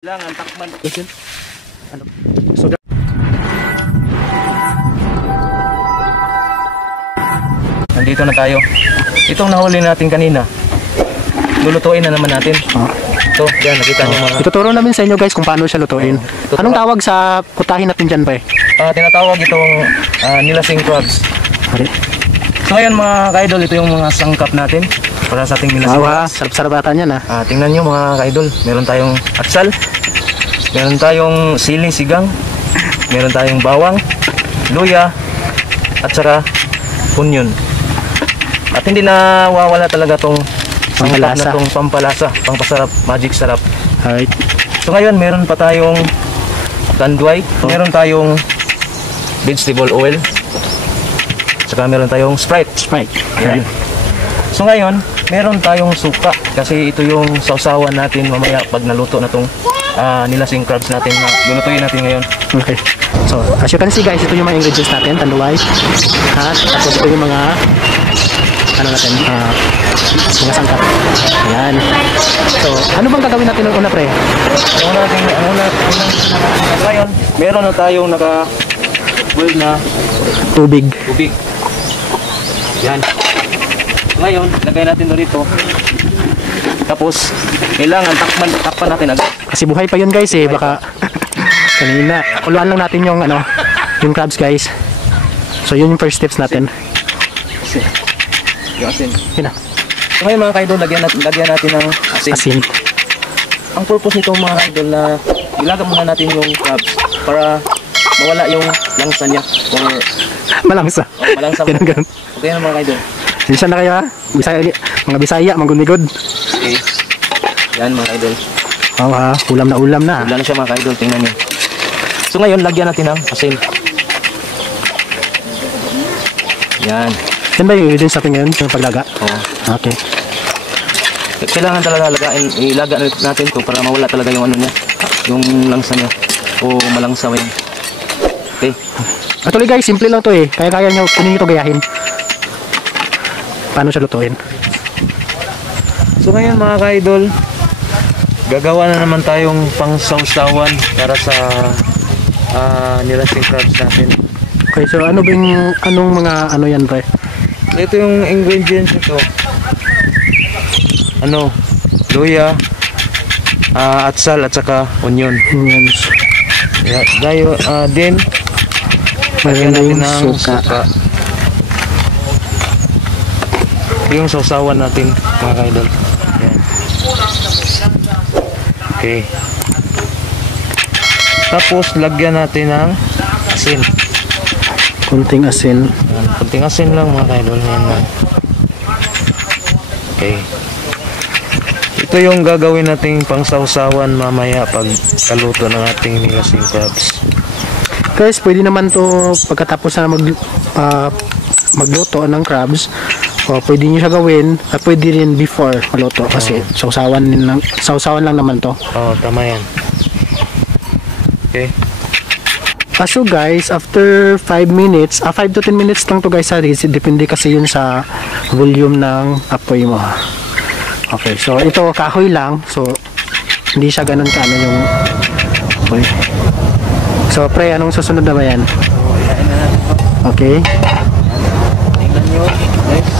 Kailangan takman. Ano? So, nandito na tayo. Itong nahuli natin kanina, lulutuin na naman natin. Ito, yan, nakita niyo mga... Ituturo namin sa inyo guys kung paano siya lutuin. Anong tawag sa putahin natin dyan pa tinatawag itong nilasing crabs. Okay. So ngayon mga ka-idol, ito yung mga sangkap natin para sa ating nilasing crabs. Sarap-sarap ata yan ha. Tingnan nyo mga ka-idol, meron tayong atsal, meron tayong siling sigang, meron tayong bawang, luya, at saka onion. At hindi na wawala talaga tong pampalasa. Pampalasa, pangpasarap, magic sarap. Alright. So ngayon meron pa tayong tanduay, meron tayong vegetable oil, saka meron tayong Sprite. Ayan. So ngayon meron tayong suka kasi ito yung sausawan natin mamaya pag naluto na tong nilasing crabs natin na lulutuin natin ngayon. Okay. So as you can see guys, ito yung mga ingredients natin, tanduay. Tapos ito yung mga mga sangkap. Ayan. So, ano bang gagawin natin ng una, pre? Ngayon, meron na tayong naka-boil na tubig. Yan. Ngayon, lagay natin dito. Tapos, kailangan takpan natin agad. Kasi buhay pa yun guys eh, baka kanina. Kuluan lang natin yung yung crabs guys. So, yun yung first steps natin. Yung asin. Yun na. So ngayon mga ka-idol, lagyan natin ng asin. Ang purpose nito mga ka-idol na ilagay muna natin yung crabs para mawala yung langsa niya. Or malangsa. Malangsa. Ganun. Okay na mga ka-idol. Sisa na kayo ha? Mga Bisaya, manggunigod. Okay. Yan mga ka-idol. Oo ha, ulam na. Ulam na siya mga ka-idol, tingnan niyo. So ngayon, lagyan natin ng asin. Yan. Yan ba yung ingredients natin ngayon sa paglaga? Oo. Okay. Kailangan talaga ilaga natin to para mawala talaga yung ano niya, yung langsa niya o malangsa yan. Okay. Actually guys, simple lang to eh. Kaya nyo, kunin nyo ito gayahin. Paano siya lutuin? So ngayon mga ka-idol, gagawa na naman tayong pangsawsawan para sa nilasing crabs natin. Okay, so ano ba yung, anong mga ano yan pre? Ito yung ingredients nito. Luya, atsal at saka onion. Onions. Then lagyan natin ng suka. Ito yung sausawan natin mga ka-idol. Okay. Tapos lagyan natin ng asin. Kunting asin. Kunting asin lang mga ka-idol. Okay. Ito yung gagawin nating pangsawsawan mamaya pag kaluto ng ating nilasing crabs. Guys, pwede naman to pagkatapos na magluto ng crabs. O pwede nyo siya gawin at pwede rin before maluto kasi sausawan lang naman to. Tama yan. Okay. So guys, after 5 minutes, 5 to 10 minutes lang to guys, depende kasi yun sa volume ng apoy mo. Okay, so ito kahoy lang, so hindi siya ganun kaano yung apoy. So pre, anong susunod na ba yan? Okay. Tingnan nyo guys.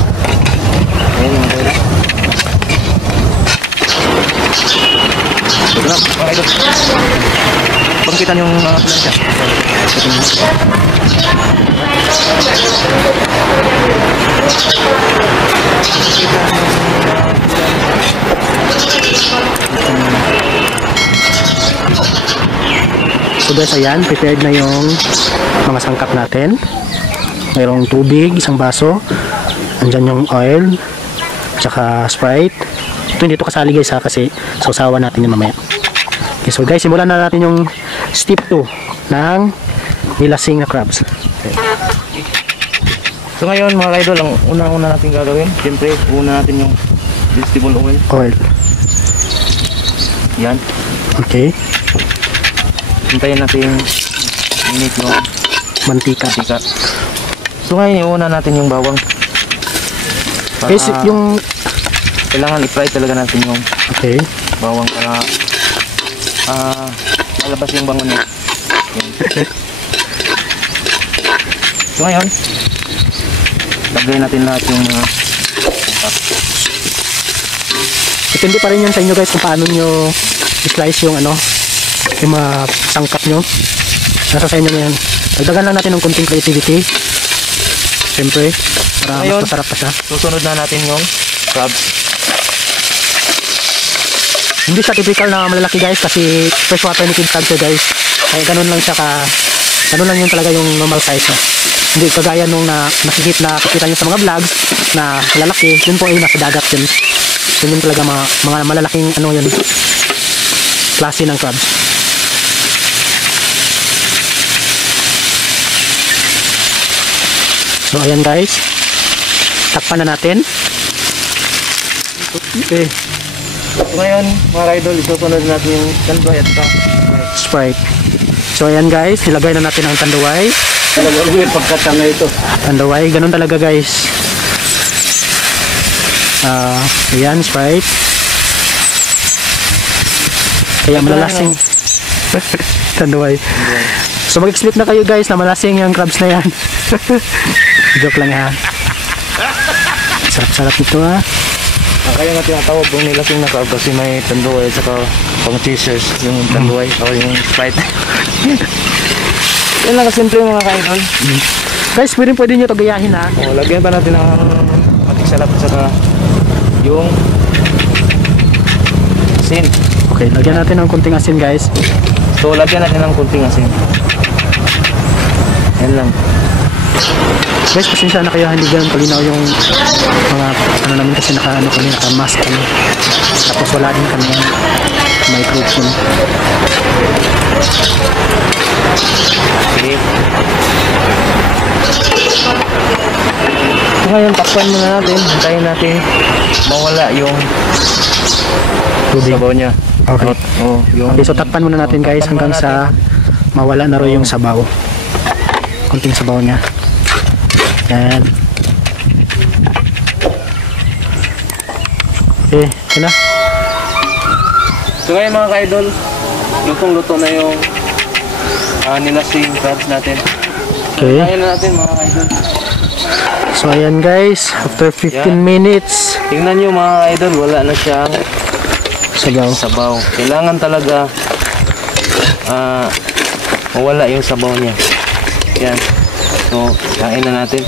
Ayan yung guys. Ito lang, mga idol. Pagkitan yung plancha. So guys, ayan, prepared na yung mga sangkap natin. Mayroong tubig, isang baso. Andyan yung oil, tsaka Sprite. Ito hindi ito kasali guys ha, kasi sausawan natin yung mamaya. Okay, so guys, simulan na natin yung step 2 ng nilasing na crabs. Okay. So ngayon mga ka-idol, ang unang-una natin gagawin, siyempre, una natin yung vegetable oil. Yan. Okay. Hintayin natin init yung mantika. So ngayon, iuna natin yung bawang. Kasi yung kailangan i-fry talaga natin yung bawang para malabas yung bangon niya. Yan. So ngayon, lagay natin lahat yung Depende pa rin yan sa inyo guys kung paano nyo i-slice yung ano, yung mga sangkap nyo. Nasa sa inyo yan. Dagdagan lang natin ng konting creativity. Siyempre, para Ngayon, mas masarap pa siya. susunod na natin yung crabs. Hindi siya typical na malalaki guys kasi freshwater native crab siya guys. Kaya ganun lang siya ganun lang yun talaga yung normal size niya. Hindi kagaya nung nakikita nyo sa mga vlogs na malalaki, yun po ay nasa dagat yun. Yun yung talaga mga malalaking ano yun, klase ng crabs. So ayan guys, takpan na natin. Okay. So ngayon, mga idol, isusunod natin yung tanduay at Sprite. So ayan guys, nilagay na natin ang tanduay. talagang yung pagkatanga ito. Tanduay, ganun talaga guys. Ayan, Sprite. Kaya malalasing. Tanduay. So mag-expect na kayo guys na malasing yung crabs na yan. Joke lang ha. Sarap-sarap ito ha. Kaya nga tinatawag kung nilasing na crab kasi may tanduay at saka pang chasers yung tanduay o yung Sprite. Yan lang kasimple mga ka-idol. Guys, pwede nyo ito gayahin ha. O, lagyan pa natin ng matik salap at saka yung asin. Okay, lagyan natin ng konting asin guys. So lagyan natin ng kunting asin. Yan lang. Guys, pasensya na kayo, hindi ganun kalinaw yung mga ano namin kasi naka-mask kami. Tapos wala din kami yung microphone. Okay. So ngayon, takpan muna natin. Hintayin natin mawala yung sabaw niya. Okay. Yung So takpan muna natin guys hanggang sa mawala na rin yung sabaw. Konting sabaw niya. Yan. Okay, yun na. So ngayon mga ka-idol, lutong-luto na yung nilasing crabs natin. Okay. Kain na natin mga ka-idol. So ayan guys, after 15 minutes, Tingnan nyo mga ka-idol, wala na siyang sabaw. sabaw. Kailangan talaga mawala yung sabaw niya. Yan. So, kain na natin.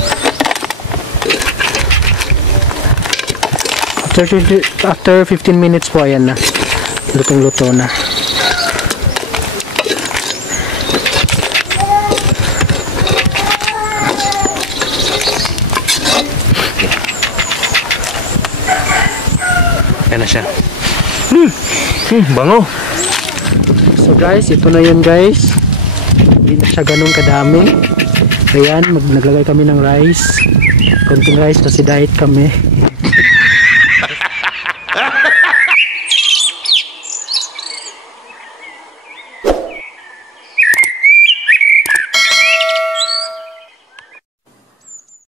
After 15 minutes po, ayan na. Lutong-luto na. Yan na siya. Bango. So guys, ito na yun guys. Hindi na siya ganun kadami. Ayan, naglagay kami ng rice. Konting rice kasi diet kami.